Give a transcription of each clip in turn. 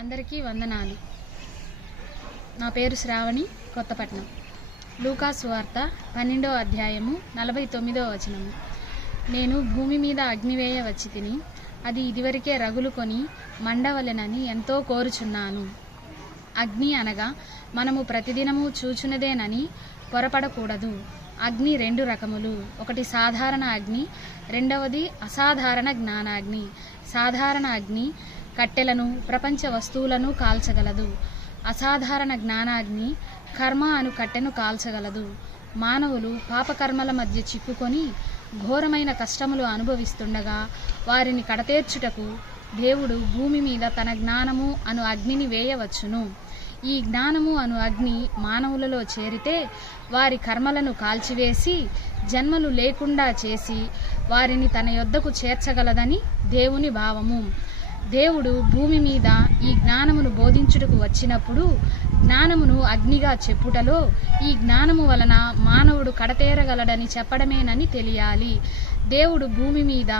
అందరికీ వందనాలు. నా పేరు శ్రావణి, కొత్తపట్నం. లూకా సువార్త 12వ అధ్యాయము 49వ వచనము. నేను భూమి మీద అగ్నివేయ వచ్చి తిని, అది ఇదివరకే రగులుకొని మండవలెనని ఎంతో కోరుచున్నాను. అగ్ని అనగా మనము ప్రతిదినము చూచున్నదేనని పొరపడకూడదు. అగ్ని 2 రకములు. ఒకటి సాధారణ అగ్ని, రెండవది అసాధారణ జ్ఞానాగ్ని. సాధారణ అగ్ని కట్టెలను, ప్రపంచ వస్తువులను కాల్చగలదు. అసాధారణ జ్ఞానాగ్ని కర్మ అను కట్టెను కాల్చగలదు. మానవులు పాపకర్మల మధ్య చిక్కుకొని ఘోరమైన కష్టములు అనుభవిస్తుండగా వారిని కడతేర్చుటకు దేవుడు భూమి మీద తన జ్ఞానము అను అగ్నిని వేయవచ్చును. ఈ జ్ఞానము అను అగ్ని మానవులలో చేరితే వారి కర్మలను కాల్చివేసి జన్మలు లేకుండా చేసి వారిని తన యొద్దకు చేర్చగలదని దేవుని భావము. దేవుడు భూమి మీద ఈ జ్ఞానమును బోధించుటకు వచ్చినప్పుడు జ్ఞానమును అగ్నిగా చెప్పుటలో ఈ జ్ఞానము వలన మానవుడు కడతేరగలడని చెప్పడమేనని తెలియాలి. దేవుడు భూమి మీద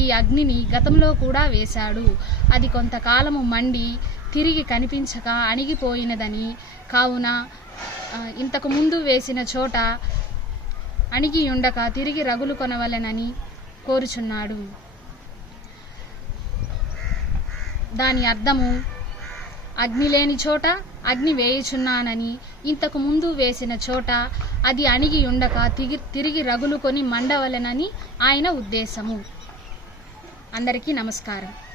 ఈ అగ్నిని గతంలో కూడా వేశాడు. అది కొంతకాలము మండి తిరిగి కనిపించక అణిగిపోయినదని, కావున ఇంతకు ముందు వేసిన చోట అణిగి ఉండక తిరిగి రగులు కొనవలెనని కోరుచున్నాడు. దాని అర్థము అగ్ని లేని చోట అగ్ని వేయుచున్నానని, ఇంతకు ముందు వేసిన చోట అది అణిగి ఉండక తిరిగి రగులుకొని మండవలెనని ఆయన ఉద్దేశము. అందరికీ నమస్కారం.